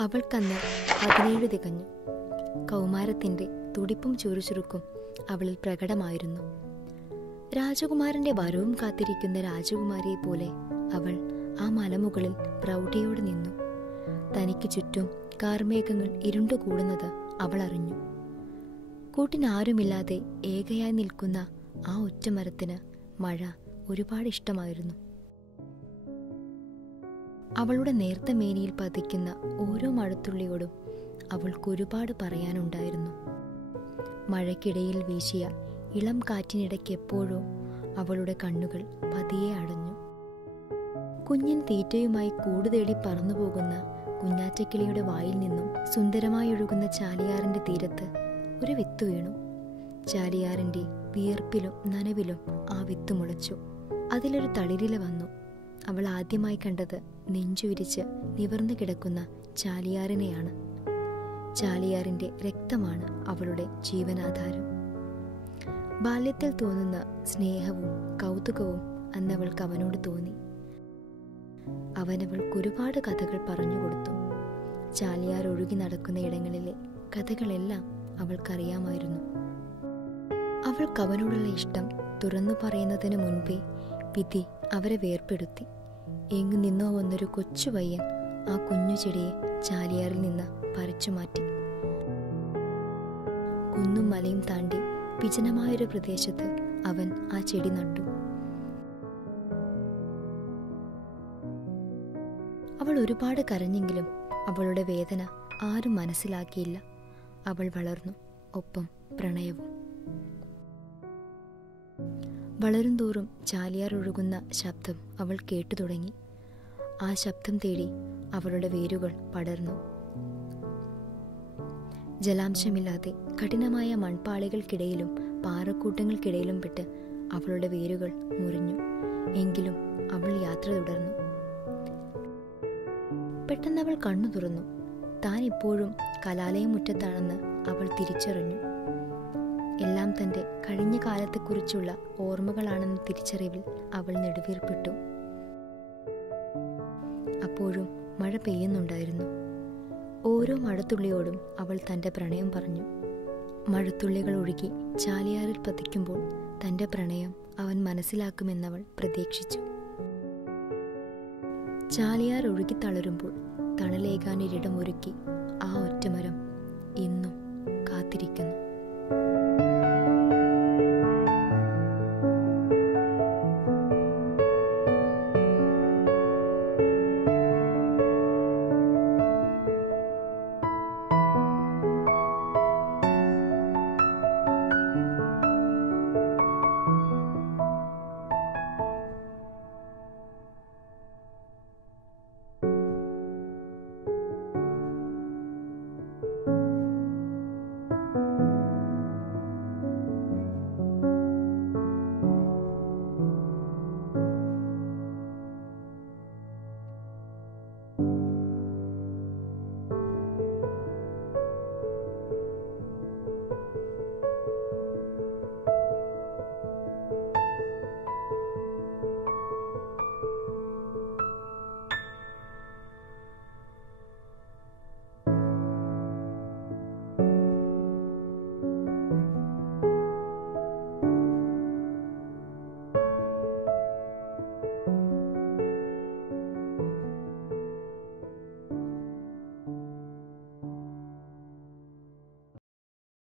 അവൾക്കന്ന് പതിനേഴ് തികഞ്ഞു. കൗമാരത്തിന്റെ തുടിപ്പും ചുറുചുറുക്കും അവളിൽ പ്രകടമായിരുന്നു. രാജകുമാരന്റെ വരവും കാത്തിരിക്കുന്ന രാജകുമാരിയെ പോലെ അവൾ ആ മലമുകളിൽ പ്രൗഢിയോടെ നിന്നു. തനിക്ക് ചുറ്റും കാർമേഘങ്ങൾ ഇരുണ്ടുകൂടുന്നത് അവൾ അറിഞ്ഞു. കൂട്ടിനാരുമില്ലാതെ ഏകയായി നിൽക്കുന്ന ആ ഒറ്റമരത്തിന് മഴ ഒരുപാട് ഇഷ്ടമായിരുന്നു. അവളുടെ നേർത്ത മേനിയിൽ പതിക്കുന്ന ഓരോ മഴത്തുള്ളിയോടും അവൾക്കൊരുപാട് പറയാനുണ്ടായിരുന്നു. മഴയ്ക്കിടയിൽ വീശിയ ഇളം കാറ്റിനിടയ്ക്കെപ്പോഴോ അവളുടെ കണ്ണുകൾ പതിയെ അടഞ്ഞു. കുഞ്ഞൻ തീറ്റയുമായി കൂട് തേടി പറന്നുപോകുന്ന കുഞ്ഞാറ്റക്കിളിയുടെ വായിൽ നിന്നും സുന്ദരമായി ഒഴുകുന്ന ചാലിയാറിന്റെ തീരത്ത് ഒരു വിത്ത് വീണു. ചാലിയാറിന്റെ വിയർപ്പിലും നനവിലും ആ വിത്ത് മുളച്ചു. അതിലൊരു തളിരില വന്നു. അവൾ ആദ്യമായി കണ്ടത് നെഞ്ചുവിരിച്ച് നിവർന്നു കിടക്കുന്ന ചാലിയാറിനെയാണ്. ചാലിയാറിന്റെ രക്തമാണ് അവളുടെ ജീവനാധാരം. ബാല്യത്തിൽ തോന്നുന്ന സ്നേഹവും കൗതുകവും അന്നവൾക്ക് അവനോട് തോന്നി. അവനവൾക്ക് ഒരുപാട് കഥകൾ പറഞ്ഞു കൊടുത്തു. ചാലിയാർ ഒഴുകി നടക്കുന്ന ഇടങ്ങളിലെ കഥകളെല്ലാം അവൾക്കറിയാമായിരുന്നു. അവൾക്ക് അവനോടുള്ള ഇഷ്ടം തുറന്നു പറയുന്നതിന് മുൻപേ വിധി അവരെ വേർപ്പെടുത്തി. എങ്ങു നിന്നോ വന്നൊരു കൊച്ചു പയ്യൻ ആ കുഞ്ഞു ചെടിയെ ചാലിയാറിൽ നിന്ന് പറിച്ചു മാറ്റി. കുന്നും മലയും താണ്ടി വിജനമായൊരു പ്രദേശത്ത് അവൻ ആ ചെടി നട്ടു. അവൾ ഒരുപാട് കരഞ്ഞെങ്കിലും അവളുടെ വേദന ആരും മനസ്സിലാക്കിയില്ല. അവൾ വളർന്നു ഒപ്പം പ്രണയവും. വളരും തോറും ചാലിയാർ ഒഴുകുന്ന ശബ്ദം അവൾ കേട്ടു തുടങ്ങി. ആ ശബ്ദം തേടി അവളുടെ വേരുകൾ പടർന്നു. ജലാംശമില്ലാതെ കഠിനമായ മൺപാളികൾക്കിടയിലും പാറക്കൂട്ടങ്ങൾക്കിടയിലും പെട്ട് അവളുടെ വേരുകൾ മുറിഞ്ഞു. എങ്കിലും അവൾ യാത്ര തുടർന്നു. പെട്ടെന്ന് അവൾ കണ്ണു തുറന്നു. താൻ ഇപ്പോഴും കലാലയമുറ്റത്താണെന്ന് അവൾ തിരിച്ചറിഞ്ഞു. എല്ലാം തന്റെ കഴിഞ്ഞ കാലത്തെക്കുറിച്ചുള്ള ഓർമ്മകളാണെന്ന തിരിച്ചറിവിൽ അവൾ നെടുവീർപ്പെട്ടു. അപ്പോഴും മഴ പെയ്യുന്നുണ്ടായിരുന്നു. ഓരോ മഴത്തുള്ളിയോടും അവൾ തന്റെ പ്രണയം പറഞ്ഞു. മഴത്തുള്ളികൾ ഒഴുകി ചാലിയാറിൽ പതിക്കുമ്പോൾ തന്റെ പ്രണയം അവൻ മനസ്സിലാക്കുമെന്നവൾ പ്രതീക്ഷിച്ചു. ചാലിയാർ ഒഴുകി തളരുമ്പോൾ തണലേകാനൊരിടമൊരുക്കി ആ ഒറ്റമരം ഇന്നും കാത്തിരിക്കുന്നു.